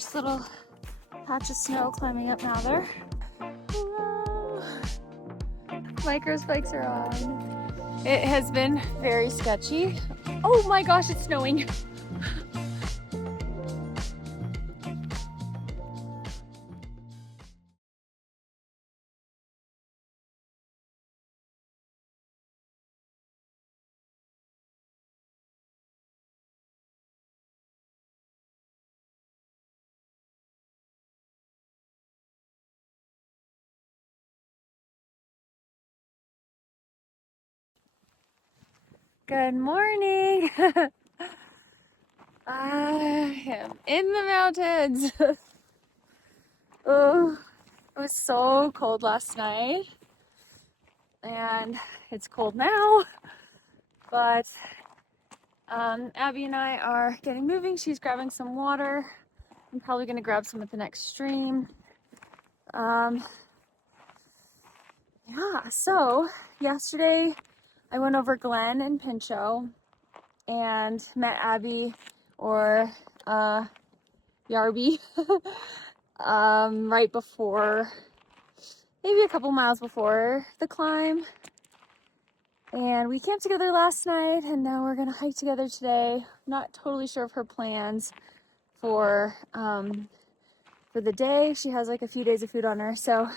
First little patch of snow climbing up Mather. Micro spikes are on. It has been very sketchy. Oh my gosh, it's snowing. Good morning. I am in the mountains. Oh, it was so cold last night and it's cold now, but Abby and I are getting moving. She's grabbing some water. I'm probably gonna grab some at the next stream. Yeah, so yesterday I went over Glen and Pinchot and met Abby, or Yarby, right before, maybe a couple miles before the climb. And we camped together last night, and now we're gonna hike together today. Not totally sure of her plans for the day. She has like a few days of food on her, so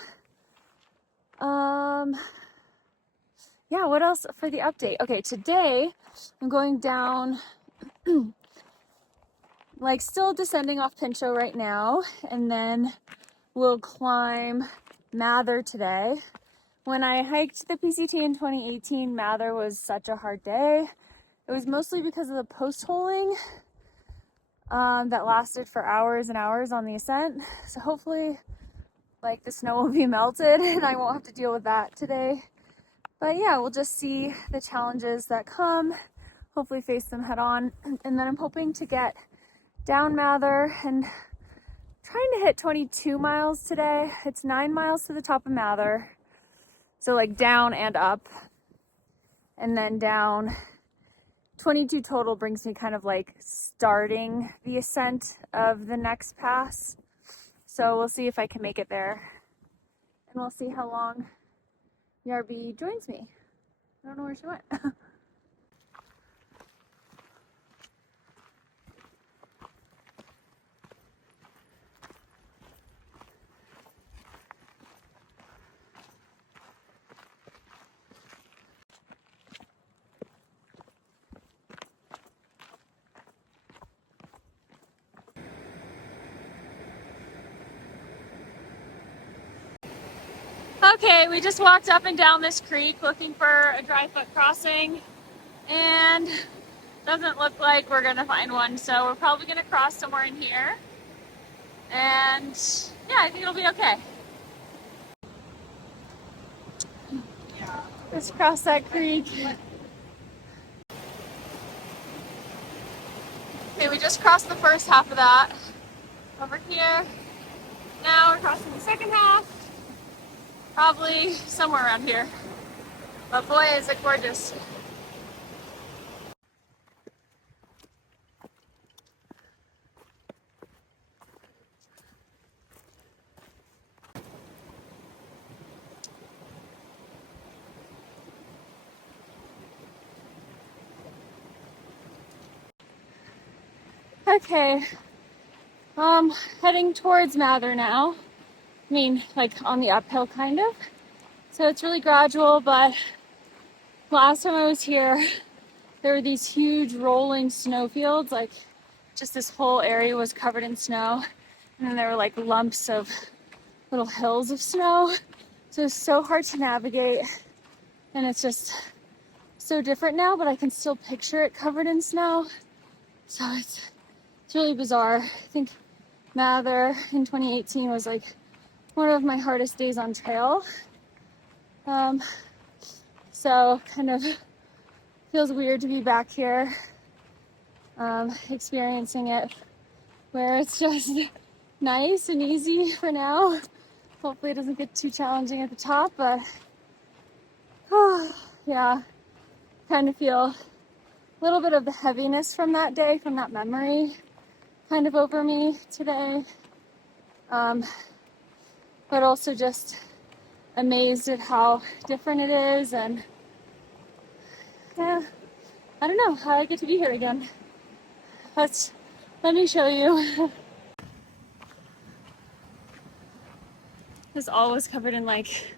yeah, what else for the update? Okay, today I'm going down, like still descending off Pinchot right now, and then we'll climb Mather today. When I hiked the PCT in 2018, Mather was such a hard day. It was mostly because of the post-holing that lasted for hours and hours on the ascent. So hopefully like the snow will be melted and I won't have to deal with that today. But yeah, we'll just see the challenges that come, hopefully face them head on. And then I'm hoping to get down Mather and trying to hit 22 miles today. It's 9 miles to the top of Mather. So like down and up, and then down. 22 total brings me kind of like starting the ascent of the next pass. So we'll see if I can make it there. And we'll see how long Yarby joins me. I don't know where she went. Okay, we just walked up and down this creek looking for a dry foot crossing, and doesn't look like we're gonna find one, so we're probably gonna cross somewhere in here, and yeah, I think it'll be okay. Let's cross that creek. Okay, we just crossed the first half of that over here. Now we're crossing the second half, probably somewhere around here. But boy, is it gorgeous. Okay, heading towards Mather now. I mean, like on the uphill kind of. So it's really gradual, but last time I was here, there were these huge rolling snowfields, like just this whole area was covered in snow. And then there were like lumps of little hills of snow. So it's so hard to navigate. And it's just so different now, but I can still picture it covered in snow. So it's really bizarre. I think Mather in 2018 was like one of my hardest days on trail. So kind of feels weird to be back here, experiencing it where it's just nice and easy for now. Hopefully it doesn't get too challenging at the top, but yeah, kind of feel a little bit of the heaviness from that day, from that memory. kind of over me today, but also just amazed at how different it is, and yeah, I don't know how I get to be here again. Let me show you. It's always covered in like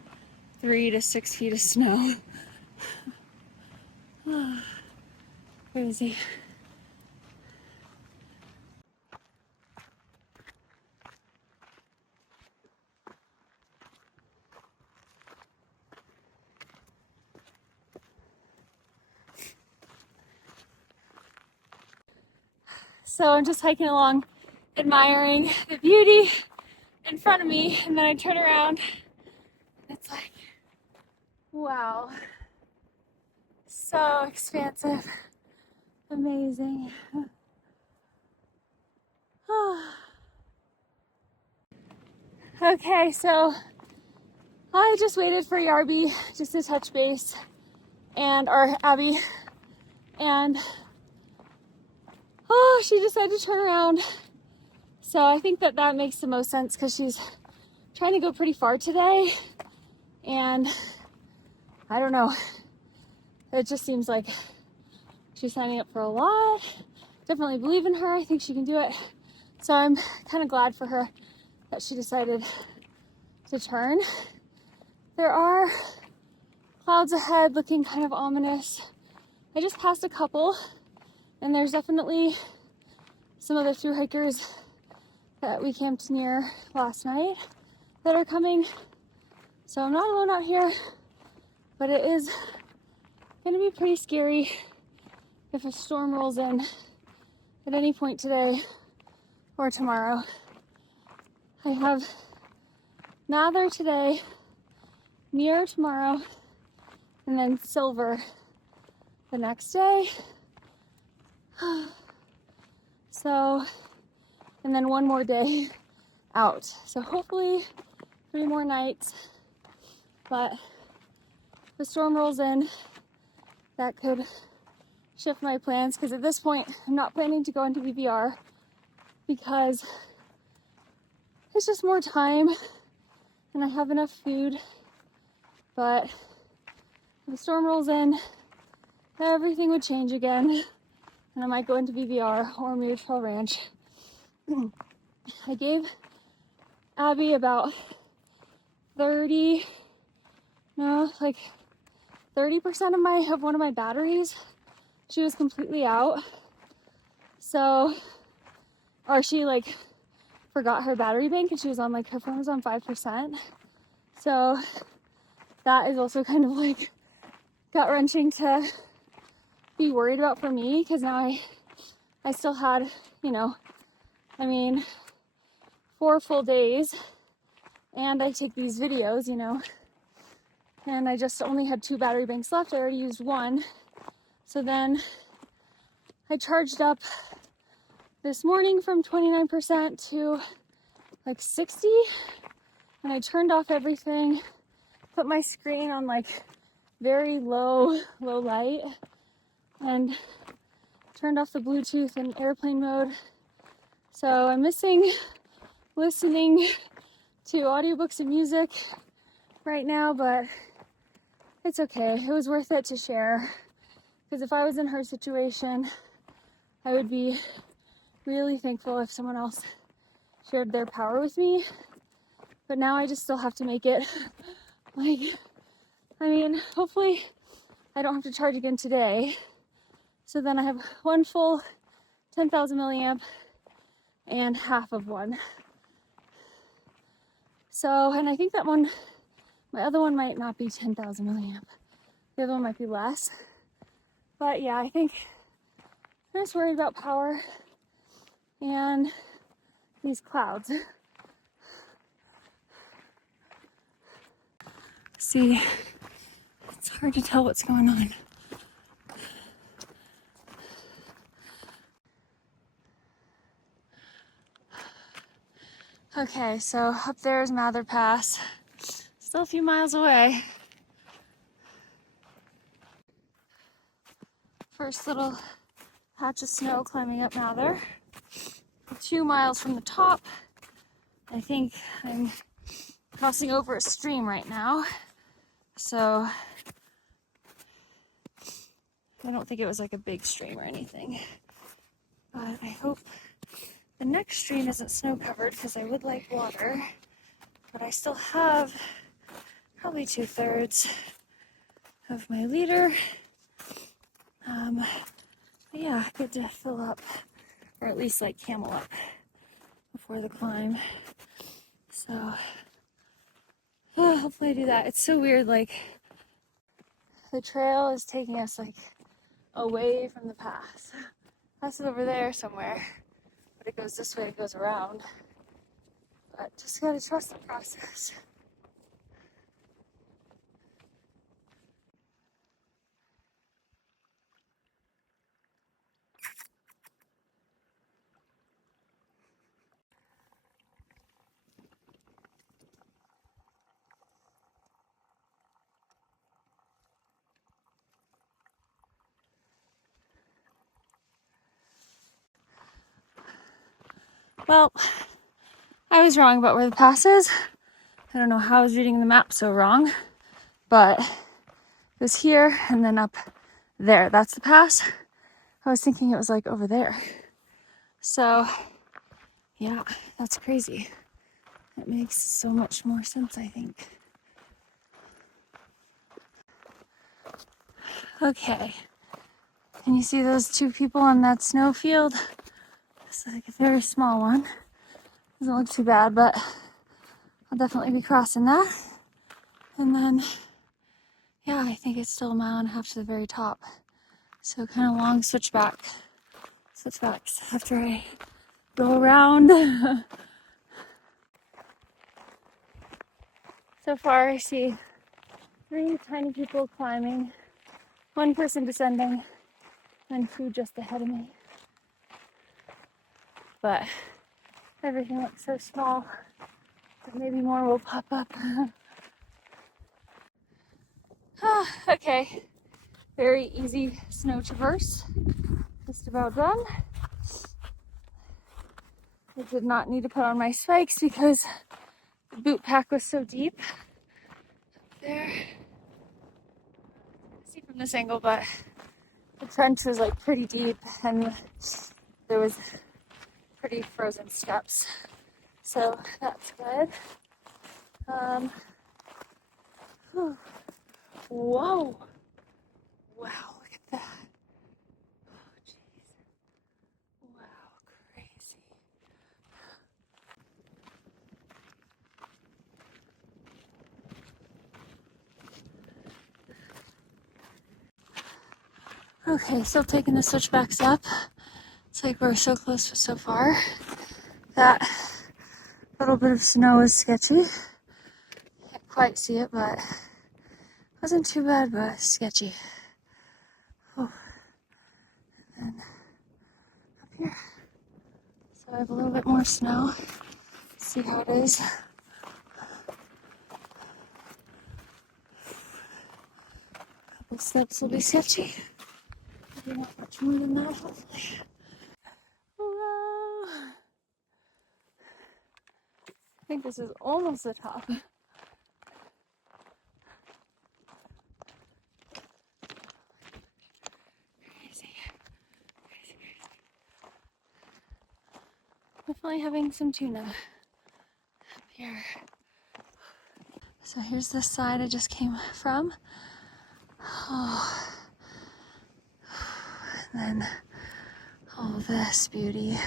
3 to 6 feet of snow. Crazy. So I'm just hiking along, admiring the beauty in front of me, and then I turn around and it's like, wow, so expansive, amazing. Okay, so I just waited for Yarby just to touch base, or Abby, and she decided to turn around. So I think that makes the most sense because she's trying to go pretty far today, and I don't know, it just seems like she's signing up for a lot. Definitely believe in her. I think she can do it. So I'm kind of glad for her that she decided to turn. There are clouds ahead looking kind of ominous. I just passed a couple, and there's definitely some other thru hikers that we camped near last night that are coming. So I'm not alone out here, but it is gonna be pretty scary if a storm rolls in at any point today or tomorrow. I have Mather today, Mirror tomorrow, and then Silver the next day. So, and then one more day out. So hopefully 3 more nights, but if the storm rolls in, that could shift my plans, because at this point I'm not planning to go into VBR because it's just more time and I have enough food. But if the storm rolls in, everything would change again, and I might go into VBR or Muir Trail Ranch. I gave Abby about 30% of one of my batteries. She was completely out. So, or she like forgot her battery bank, and she was on like, her phone was on 5%. So that is also kind of like gut wrenching to be worried about for me, because now I still had, 4 full days, and I took these videos, and I just only had 2 battery banks left. I already used one. So then I charged up this morning from 29% to like 60, and I turned off everything, put my screen on like very low light, and turned off the Bluetooth in airplane mode. So I'm missing listening to audiobooks and music right now, but it's okay. It was worth it to share, because if I was in her situation, I would be really thankful if someone else shared their power with me. But now I just still have to make it. Hopefully I don't have to charge again today. So then I have one full 10,000 milliamp and half of one. So, and I think that one, my other one might not be 10,000 milliamp. The other one might be less. But yeah, I think I'm just worried about power and these clouds. See, it's hard to tell what's going on. Okay, so up there is Mather Pass. Still a few miles away. First little patch of snow climbing up Mather. 2 miles from the top. I think I'm crossing over a stream right now, so I don't think it was like a big stream or anything, but I hope the next stream isn't snow covered because I would like water, but I still have probably 2/3 of my liter. But yeah, good to fill up, or at least like camel up before the climb. So hopefully I do that. It's so weird, like the trail is taking us like away from the pass. Pass is over there somewhere, but it goes this way, it goes around. But just gotta trust the process. Well, I was wrong about where the pass is. I don't know how I was reading the map so wrong, but it was here and then up there. That's the pass. I was thinking it was like over there. So yeah, that's crazy. It makes so much more sense, I think. Okay. Can you see those two people on that snow field? It's like a very small one. Doesn't look too bad, but I'll definitely be crossing that. And then, yeah, I think it's still a mile and a half to the very top. So kind of long switchbacks after I go around. So far I see 3 tiny people climbing, 1 person descending, and 2 just ahead of me. But everything looks so small that maybe more will pop up. Okay, very easy snow traverse. Just about done. I did not need to put on my spikes because the boot pack was so deep. There, see from this angle, but the trench was like pretty deep and there was pretty frozen steps. So that's good. Whoa! Wow, look at that. Oh, jeez. Wow, crazy. Okay, still taking the switchbacks up. It's like we're so close so far. That little bit of snow is sketchy. Can't quite see it, but wasn't too bad, but sketchy. Oh, and then up here. So I have a little bit more snow. Let's see how it is. A couple steps will be sketchy. Maybe not much more than that, hopefully. Whoa. I think this is almost the top. Crazy. Definitely having some tuna up here. So here's this side I just came from. Oh. And then all this beauty.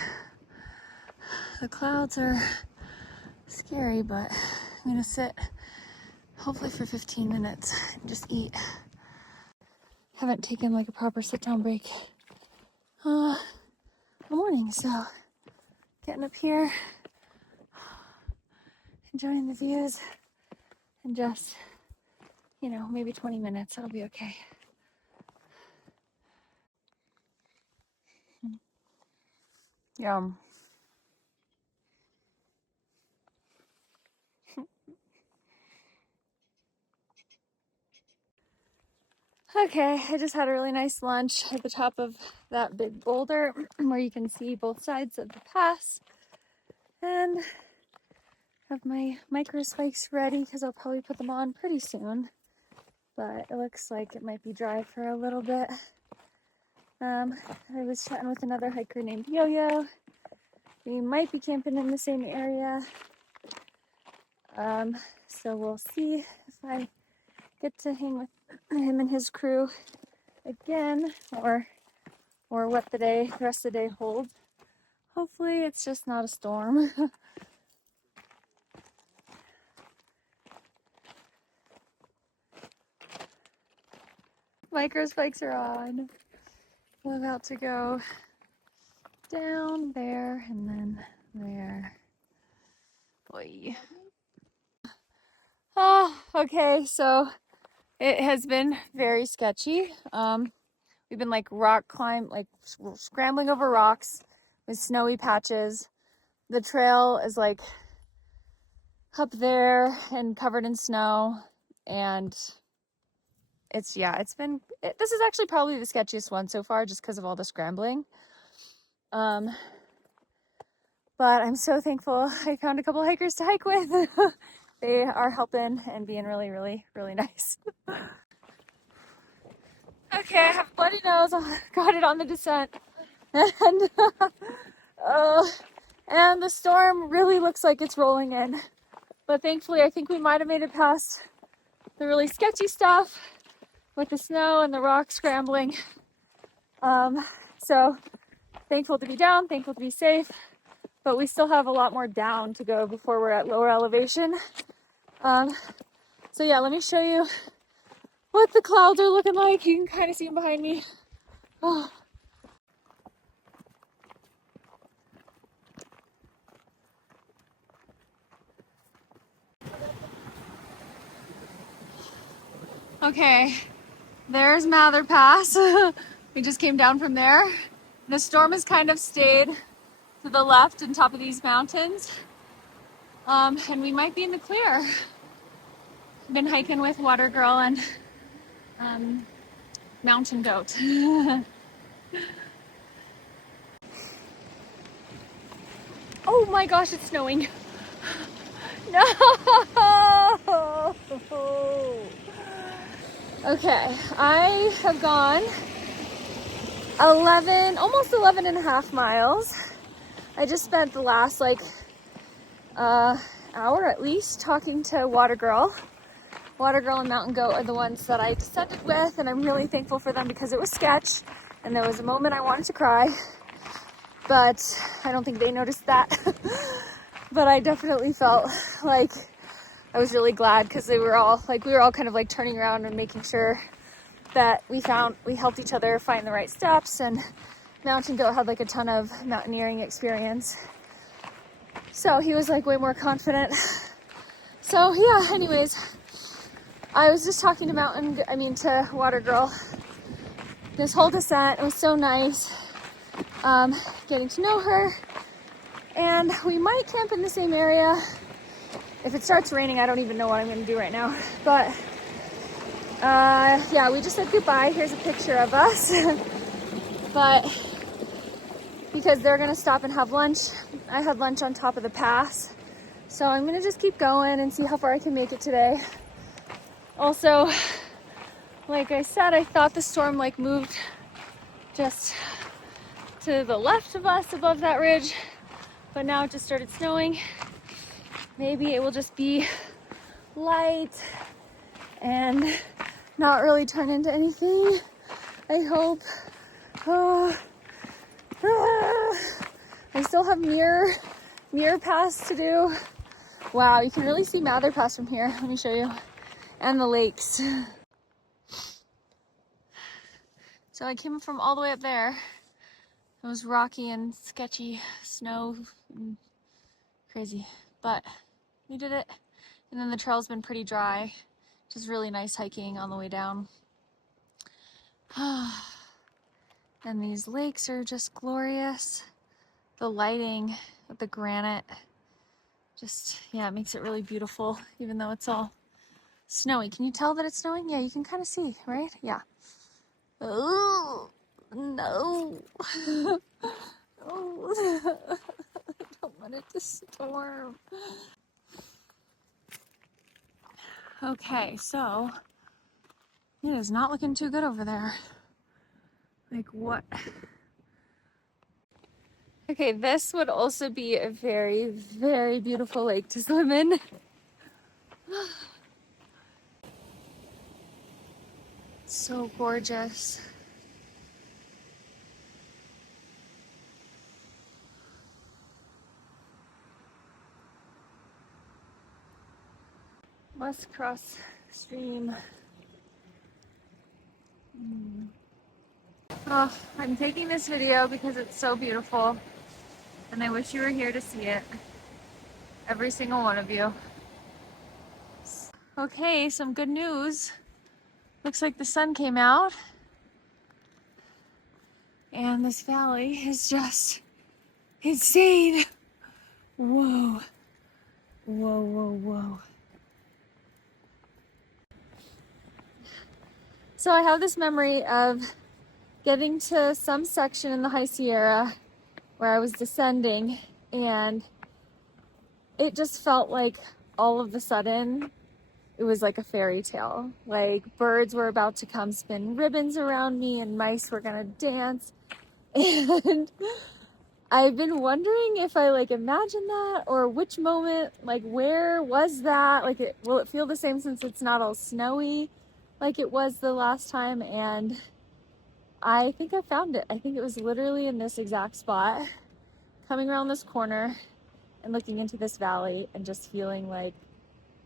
The clouds are scary, but I'm gonna sit hopefully for 15 minutes and just eat. Haven't taken like a proper sit down break all morning, so getting up here, enjoying the views, and just, you know, maybe 20 minutes, it'll be okay. Yum. Okay, I just had a really nice lunch at the top of that big boulder where you can see both sides of the pass, and have my micro spikes ready because I'll probably put them on pretty soon, but it looks like it might be dry for a little bit. I was chatting with another hiker named Yo-Yo. We might be camping in the same area, so we'll see if I get to hang with him and his crew again, or what the rest of the day holds. Hopefully it's just not a storm. Micro spikes are on. We're about to go down there and then there. Boy. Oh, okay, so it has been very sketchy. We've been like scrambling over rocks with snowy patches. The trail is like up there and covered in snow, and this is actually probably the sketchiest one so far just because of all the scrambling. But I'm so thankful I found a couple hikers to hike with. They are helping and being really, really, really nice. Okay, I have a bloody nose. I got it on the descent. And the storm really looks like it's rolling in. But thankfully, I think we might have made it past the really sketchy stuff with the snow and the rock scrambling. So thankful to be down, thankful to be safe. But we still have a lot more down to go before we're at lower elevation. So yeah, let me show you what the clouds are looking like. You can kind of see them behind me. Oh. Okay, there's Mather Pass. We just came down from there. The storm has kind of stayed to the left on top of these mountains. And we might be in the clear. I've been hiking with Water Girl and Mountain Goat. Oh my gosh, it's snowing. No! Okay, I have gone almost 11 and a half miles. I just spent the last hour at least talking to Water Girl. Water Girl and Mountain Goat are the ones that I descended with, and I'm really thankful for them because it was sketch, and there was a moment I wanted to cry, but I don't think they noticed that. But I definitely felt like I was really glad because we were all kind of like turning around and making sure that we helped each other find the right steps, and Mountain Goat had like a ton of mountaineering experience. So he was like way more confident. So yeah, anyways, I was just talking to Water Girl. This whole descent, it was so nice getting to know her. And we might camp in the same area. If it starts raining, I don't even know what I'm going to do right now. But yeah, we just said goodbye. Here's a picture of us. But because they're going to stop and have lunch, I had lunch on top of the pass. So I'm going to just keep going and see how far I can make it today. Also, like I said, I thought the storm moved just to the left of us above that ridge. But now it just started snowing. Maybe it will just be light and not really turn into anything. I hope. I still have mirror pass to do. Wow, you can really see Mather Pass from here. Let me show you. And the lakes. So I came from all the way up there. It was rocky and sketchy, snow, and crazy, but we did it. And then the trail's been pretty dry, which is really nice hiking on the way down. And these lakes are just glorious. The lighting with the granite it makes it really beautiful, even though it's all snowy. Can you tell that it's snowing? Yeah, you can kind of see, right? Yeah. Oh, no. Oh, I don't want it to storm. Okay, so it is not looking too good over there. Like what? Okay, this would also be a very, very beautiful lake to swim in. So gorgeous. Must cross stream. Oh, I'm taking this video because it's so beautiful and I wish you were here to see it. Every single one of you. Okay, some good news. Looks like the sun came out and this valley is just insane. Whoa. Whoa, whoa, whoa. So I have this memory of getting to some section in the High Sierra where I was descending, and it just felt like all of a sudden it was like a fairy tale. Like birds were about to come spin ribbons around me and mice were gonna dance. And I've been wondering if I like imagined that, or which moment, like where was that? Like will it feel the same since it's not all snowy like it was the last time? And I think I found it. I think it was literally in this exact spot, coming around this corner and looking into this valley and just feeling like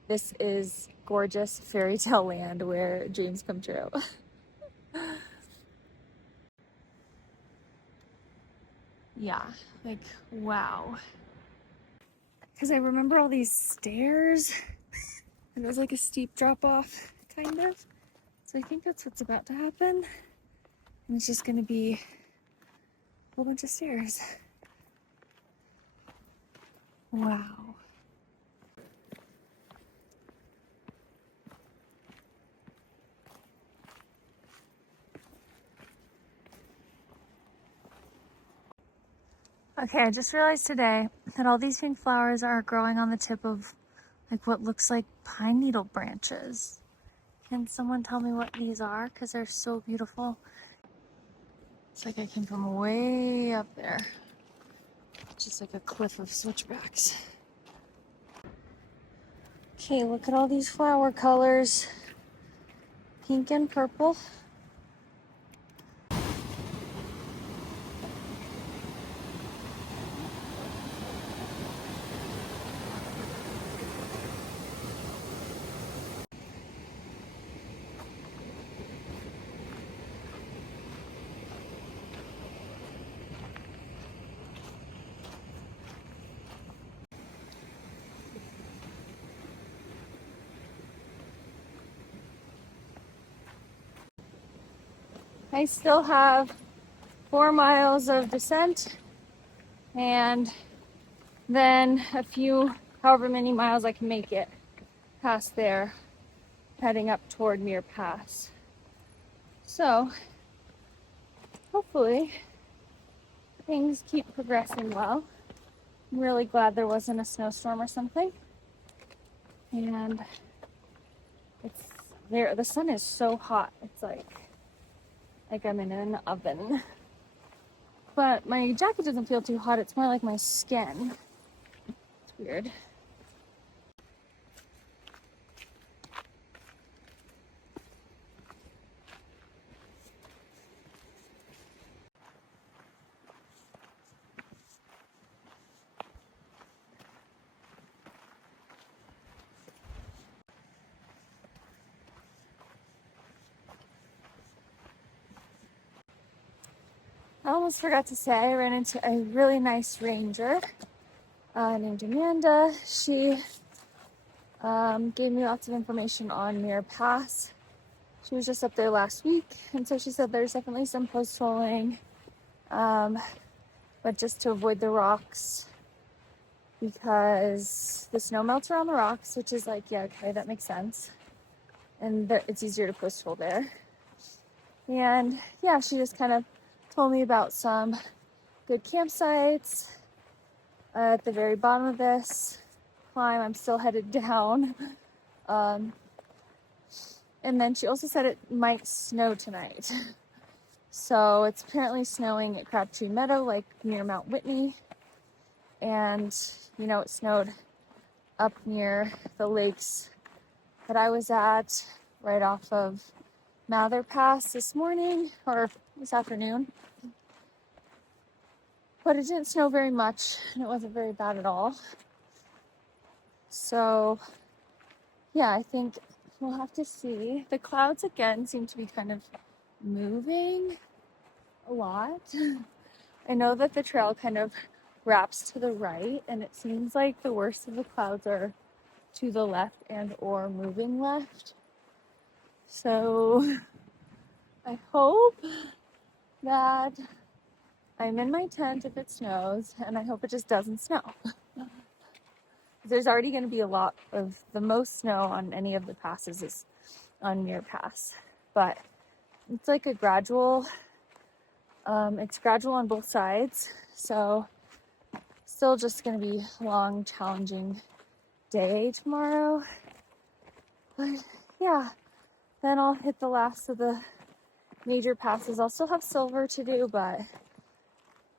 this is gorgeous fairy tale land where dreams come true. Yeah, like wow. Because I remember all these stairs and it was like a steep drop off kind of. So I think that's what's about to happen. And it's just gonna be a whole bunch of stairs. Wow. Okay, I just realized today that all these pink flowers are growing on the tip of like what looks like pine needle branches. Can someone tell me what these are? Because they're so beautiful. It's like I came from way up there. Just like a cliff of switchbacks. Okay, look at all these flower colors. Pink and purple. I still have 4 miles of descent and then a few, however many miles I can make it past there, heading up toward Muir Pass. So hopefully things keep progressing well. I'm really glad there wasn't a snowstorm or something. And it's there, the sun is so hot. It's like I'm in an oven. But my jacket doesn't feel too hot. It's more like my skin. It's weird. I almost forgot to say I ran into a really nice ranger named Amanda. She gave me lots of information on Muir Pass. She was just up there last week, and so she said there's definitely some post holing, but just to avoid the rocks because the snow melts around the rocks, which is like, yeah, okay, that makes sense. And it's easier to post hole there. And yeah, she just kind of told me about some good campsites at the very bottom of this climb. I'm still headed down. And then she also said it might snow tonight. So it's apparently snowing at Crabtree Meadow, like near Mount Whitney. And, you know, it snowed up near the lakes that I was at, right off of Mather Pass this morning, or this afternoon. But it didn't snow very much, and it wasn't very bad at all. So, yeah, I think we'll have to see. The clouds, again, seem to be kind of moving a lot. I know that the trail kind of wraps to the right, and it seems like the worst of the clouds are to the left and or moving left. So I hope that I'm in my tent if it snows, and I hope it just doesn't snow. There's already going to be a lot of the most snow on any of the passes is on Muir Pass, but it's like a gradual, it's gradual on both sides. So still just going to be a long, challenging day tomorrow. But yeah, then I'll hit the last of the major passes. I'll still have Silver to do, but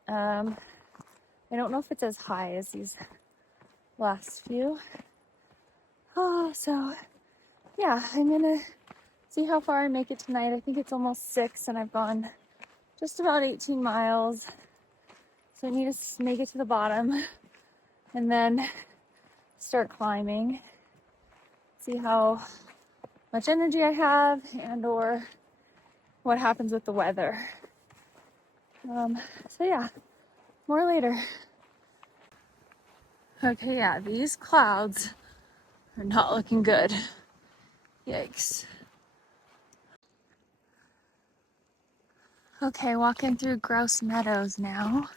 I don't know if it's as high as these last few. Oh, so yeah, I'm gonna see how far I make it tonight. I think it's almost 6 and I've gone just about 18 miles. So I need to make it to the bottom and then start climbing. See how much energy I have and or what happens with the weather. So yeah, more later. Okay, yeah, these clouds are not looking good. Yikes. Okay, walking through Grouse Meadows now.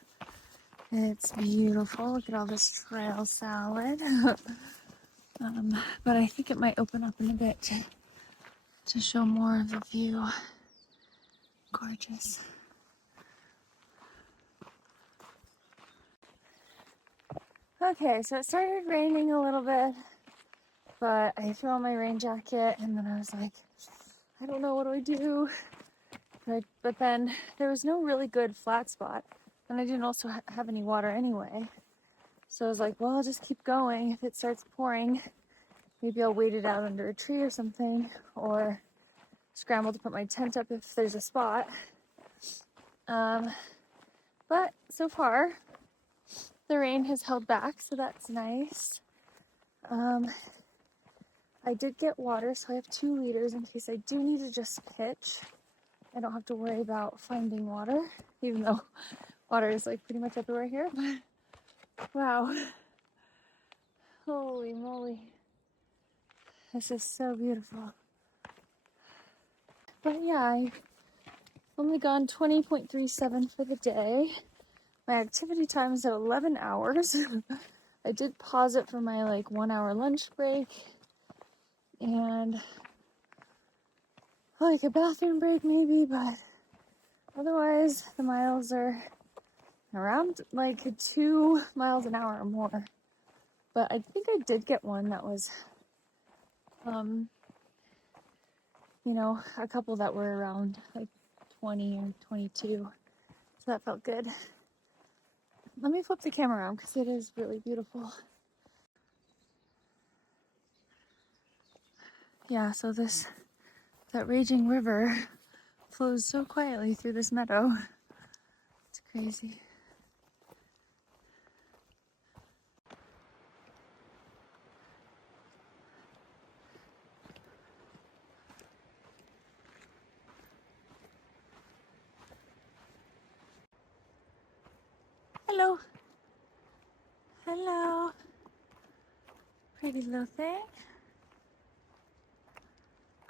It's beautiful. Look at all this trail salad. But I think it might open up in a bit to show more of the view. Gorgeous. Okay, so it started raining a little bit, but I threw on my rain jacket and then I was like, I don't know, what do I do? But then there was no really good flat spot, and I didn't also have any water anyway. So I was like, well, I'll just keep going. If it starts pouring, maybe I'll wait it out under a tree or something, or scramble to put my tent up if there's a spot. But so far, the rain has held back, so that's nice. I did get water, so I have 2 liters in case I do need to just pitch. I don't have to worry about finding water, even though water is like pretty much everywhere here. But wow. Holy moly. This is so beautiful. But yeah, I've only gone 20.37 for the day. My activity time is at 11 hours. I did pause it for my like 1 hour lunch break and like a bathroom break maybe, but otherwise the miles are around like 2 miles an hour or more. But I think I did get one that was, you know, a couple that were around like 20 or 22. So that felt good. Let me flip the camera around because it is really beautiful. Yeah, so that raging river flows so quietly through this meadow. It's crazy. Hello. Hello. Pretty little thing.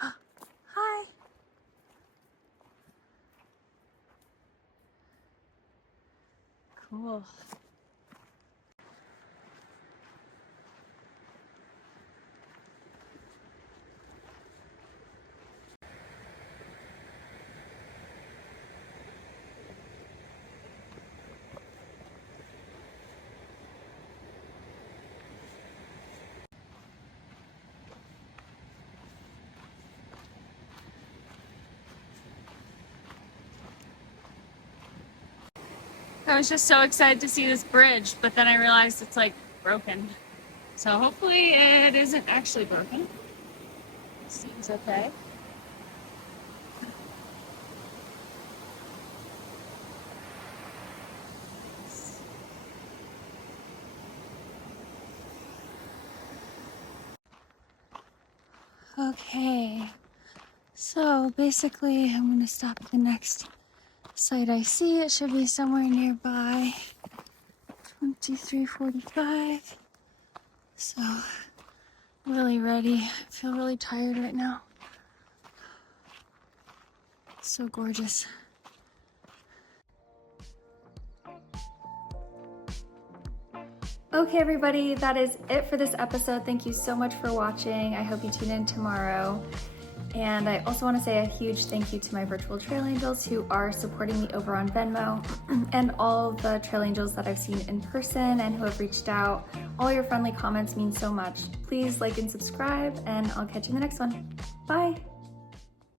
Oh, hi. Cool. I was just so excited to see this bridge, but then I realized it's like broken. So hopefully it isn't actually broken. Seems okay. Okay, so basically I'm gonna stop at the next site I see. It should be somewhere nearby. 23:45. So really ready. I feel really tired right now. So gorgeous. Okay, everybody, that is it for this episode. Thank you so much for watching. I hope you tune in tomorrow. And I also want to say a huge thank you to my virtual trail angels who are supporting me over on Venmo, and all the trail angels that I've seen in person and who have reached out. All your friendly comments mean so much. Please like and subscribe, and I'll catch you in the next one. Bye.